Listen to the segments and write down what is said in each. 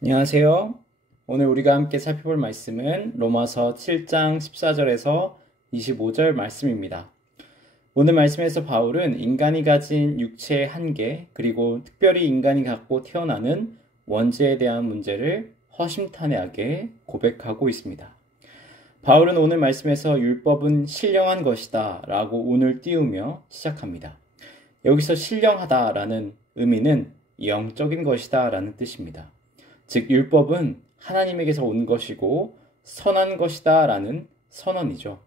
안녕하세요. 오늘 우리가 함께 살펴볼 말씀은 로마서 7장 14절에서 25절 말씀입니다. 오늘 말씀에서 바울은 인간이 가진 육체의 한계, 그리고 특별히 인간이 갖고 태어나는 원죄에 대한 문제를 허심탄회하게 고백하고 있습니다. 바울은 오늘 말씀에서 율법은 신령한 것이다 라고 운을 띄우며 시작합니다. 여기서 신령하다 라는 의미는 영적인 것이다 라는 뜻입니다. 즉 율법은 하나님에게서 온 것이고 선한 것이다 라는 선언이죠.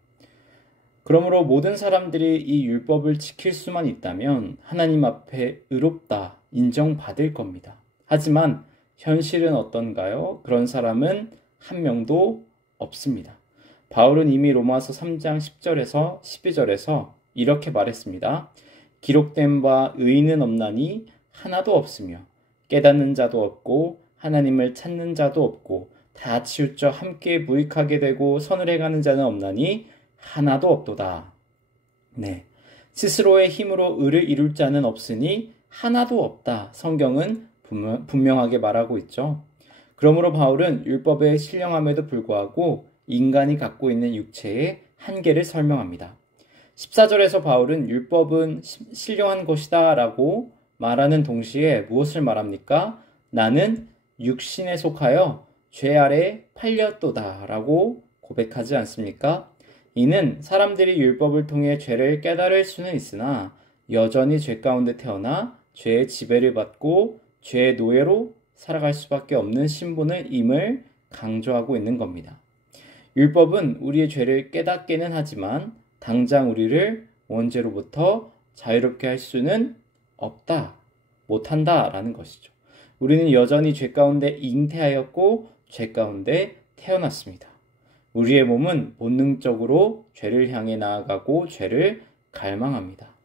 그러므로 모든 사람들이 이 율법을 지킬 수만 있다면 하나님 앞에 의롭다 인정받을 겁니다. 하지만 현실은 어떤가요? 그런 사람은 한 명도 없습니다. 바울은 이미 로마서 3장 10절에서 12절에서 이렇게 말했습니다. 기록된 바 의인은 없나니 하나도 없으며 깨닫는 자도 없고 하나님을 찾는 자도 없고 다 치우쳐 함께 무익하게 되고 선을 행하는 자는 없나니 하나도 없도다. 네, 스스로의 힘으로 의를 이룰 자는 없으니 하나도 없다. 성경은 분명하게 말하고 있죠. 그러므로 바울은 율법의 신령함에도 불구하고 인간이 갖고 있는 육체의 한계를 설명합니다. 14절에서 바울은 율법은 신령한 것이다 라고 말하는 동시에 무엇을 말합니까? 나는 육신에 속하여 죄 아래 팔렸도다 라고 고백하지 않습니까? 이는 사람들이 율법을 통해 죄를 깨달을 수는 있으나 여전히 죄 가운데 태어나 죄의 지배를 받고 죄의 노예로 살아갈 수밖에 없는 신분을 임을 강조하고 있는 겁니다. 율법은 우리의 죄를 깨닫게는 하지만 당장 우리를 원죄로부터 자유롭게 할 수는 없다, 못한다 라는 것이죠. 우리는 여전히 죄 가운데 잉태하였고 죄 가운데 태어났습니다. 우리의 몸은 본능적으로 죄를 향해 나아가고 죄를 갈망합니다.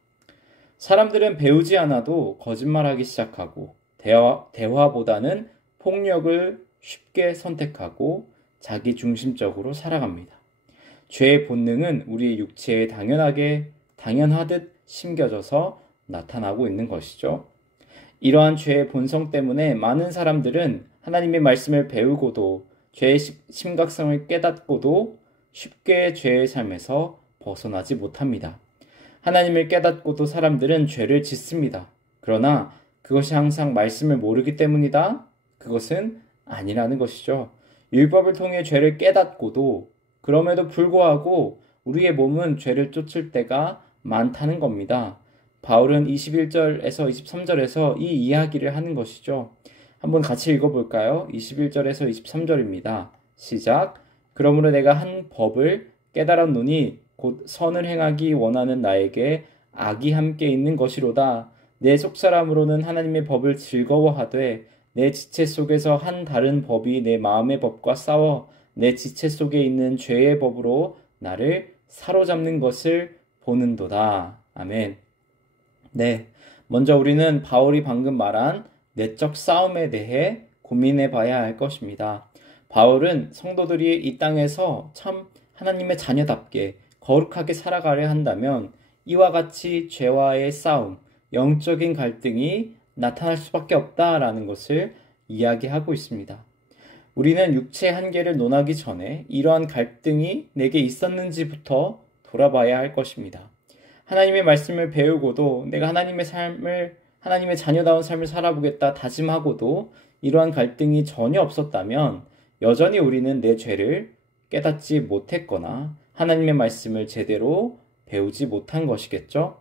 사람들은 배우지 않아도 거짓말하기 시작하고 대화보다는 폭력을 쉽게 선택하고 자기 중심적으로 살아갑니다. 죄의 본능은 우리의 육체에 당연하듯 심겨져서 나타나고 있는 것이죠. 이러한 죄의 본성 때문에 많은 사람들은 하나님의 말씀을 배우고도 죄의 심각성을 깨닫고도 쉽게 죄의 삶에서 벗어나지 못합니다. 하나님을 깨닫고도 사람들은 죄를 짓습니다. 그러나 그것이 항상 말씀을 모르기 때문이다? 그것은 아니라는 것이죠. 율법을 통해 죄를 깨닫고도 그럼에도 불구하고 우리의 몸은 죄를 쫓을 때가 많다는 겁니다. 바울은 21절에서 23절에서 이 이야기를 하는 것이죠. 한번 같이 읽어볼까요? 21절에서 23절입니다. 시작. 그러므로 내가 한 법을 깨달았노니 곧 선을 행하기 원하는 나에게 악이 함께 있는 것이로다. 내 속사람으로는 하나님의 법을 즐거워하되 내 지체 속에서 한 다른 법이 내 마음의 법과 싸워 내 지체 속에 있는 죄의 법으로 나를 사로잡는 것을 보는도다. 아멘. 네, 먼저 우리는 바울이 방금 말한 내적 싸움에 대해 고민해 봐야 할 것입니다. 바울은 성도들이 이 땅에서 참 하나님의 자녀답게 거룩하게 살아가려 한다면 이와 같이 죄와의 싸움, 영적인 갈등이 나타날 수밖에 없다라는 것을 이야기하고 있습니다. 우리는 육체의 한계를 논하기 전에 이러한 갈등이 내게 있었는지부터 돌아봐야 할 것입니다. 하나님의 말씀을 배우고도 내가 하나님의 자녀다운 삶을 살아보겠다 다짐하고도 이러한 갈등이 전혀 없었다면 여전히 우리는 내 죄를 깨닫지 못했거나 하나님의 말씀을 제대로 배우지 못한 것이겠죠?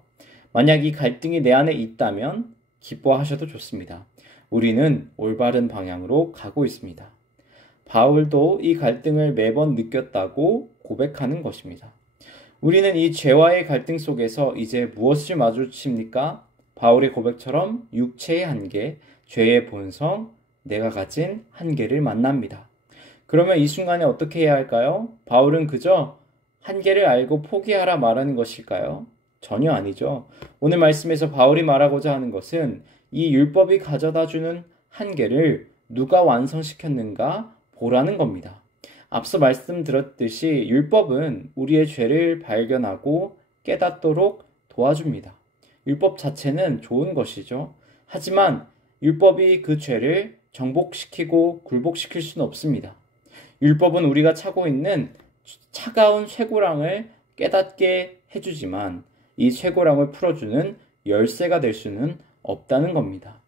만약 이 갈등이 내 안에 있다면 기뻐하셔도 좋습니다. 우리는 올바른 방향으로 가고 있습니다. 바울도 이 갈등을 매번 느꼈다고 고백하는 것입니다. 우리는 이 죄와의 갈등 속에서 이제 무엇을 마주칩니까? 바울의 고백처럼 육체의 한계, 죄의 본성, 내가 가진 한계를 만납니다. 그러면 이 순간에 어떻게 해야 할까요? 바울은 그저 한계를 알고 포기하라 말하는 것일까요? 전혀 아니죠. 오늘 말씀에서 바울이 말하고자 하는 것은 이 율법이 가져다주는 한계를 누가 완성시켰는가 보라는 겁니다. 앞서 말씀드렸듯이 율법은 우리의 죄를 발견하고 깨닫도록 도와줍니다. 율법 자체는 좋은 것이죠. 하지만 율법이 그 죄를 정복시키고 굴복시킬 수는 없습니다. 율법은 우리가 차고 있는 차가운 쇠고랑을 깨닫게 해주지만 이 쇠고랑을 풀어주는 열쇠가 될 수는 없다는 겁니다.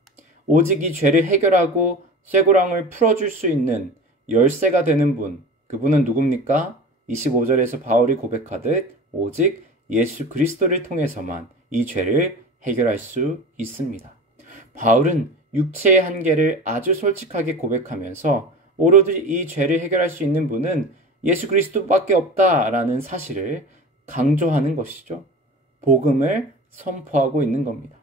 오직 이 죄를 해결하고 쇠고랑을 풀어줄 수 있는 열쇠가 되는 분, 그분은 누굽니까? 25절에서 바울이 고백하듯 오직 예수 그리스도를 통해서만 이 죄를 해결할 수 있습니다. 바울은 육체의 한계를 아주 솔직하게 고백하면서 오로지 이 죄를 해결할 수 있는 분은 예수 그리스도밖에 없다라는 사실을 강조하는 것이죠. 복음을 선포하고 있는 겁니다.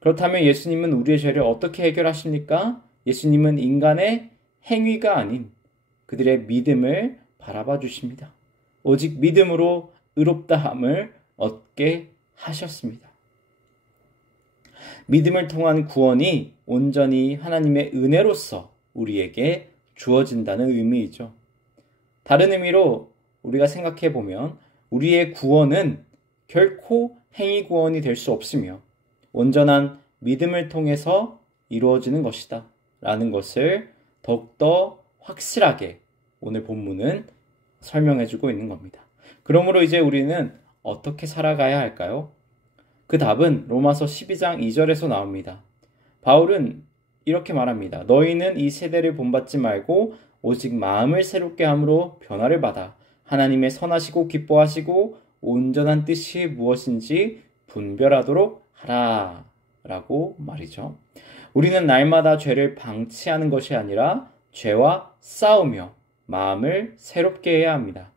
그렇다면 예수님은 우리의 죄를 어떻게 해결하십니까? 예수님은 인간의 행위가 아닌 그들의 믿음을 바라봐 주십니다. 오직 믿음으로 의롭다함을 얻게 하셨습니다. 믿음을 통한 구원이 온전히 하나님의 은혜로서 우리에게 주어진다는 의미이죠. 다른 의미로 우리가 생각해 보면 우리의 구원은 결코 행위 구원이 될 수 없으며 온전한 믿음을 통해서 이루어지는 것이다 라는 것을 더욱더 확실하게 오늘 본문은 설명해 주고 있는 겁니다. 그러므로 이제 우리는 어떻게 살아가야 할까요? 그 답은 로마서 12장 2절에서 나옵니다. 바울은 이렇게 말합니다. 너희는 이 세대를 본받지 말고 오직 마음을 새롭게 함으로 변화를 받아 하나님의 선하시고 기뻐하시고 온전한 뜻이 무엇인지 분별하도록 하라 라고 말이죠. 우리는 날마다 죄를 방치하는 것이 아니라 죄와 싸우며 마음을 새롭게 해야 합니다.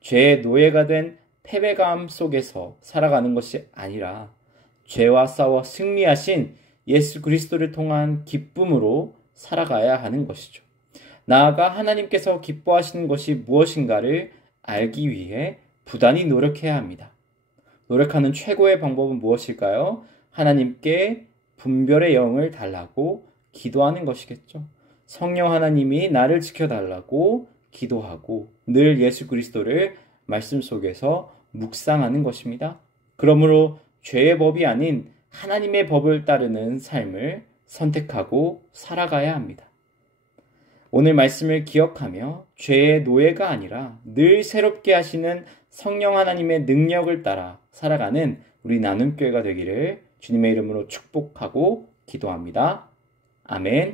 죄의 노예가 된 패배감 속에서 살아가는 것이 아니라 죄와 싸워 승리하신 예수 그리스도를 통한 기쁨으로 살아가야 하는 것이죠. 나아가 하나님께서 기뻐하시는 것이 무엇인가를 알기 위해 부단히 노력해야 합니다. 노력하는 최고의 방법은 무엇일까요? 하나님께 분별의 영을 달라고 기도하는 것이겠죠. 성령 하나님이 나를 지켜달라고 기도하고 늘 예수 그리스도를 말씀 속에서 묵상하는 것입니다. 그러므로 죄의 법이 아닌 하나님의 법을 따르는 삶을 선택하고 살아가야 합니다. 오늘 말씀을 기억하며 죄의 노예가 아니라 늘 새롭게 하시는 성령 하나님의 능력을 따라 살아가는 우리 나눔교회가 되기를 주님의 이름으로 축복하고 기도합니다. 아멘.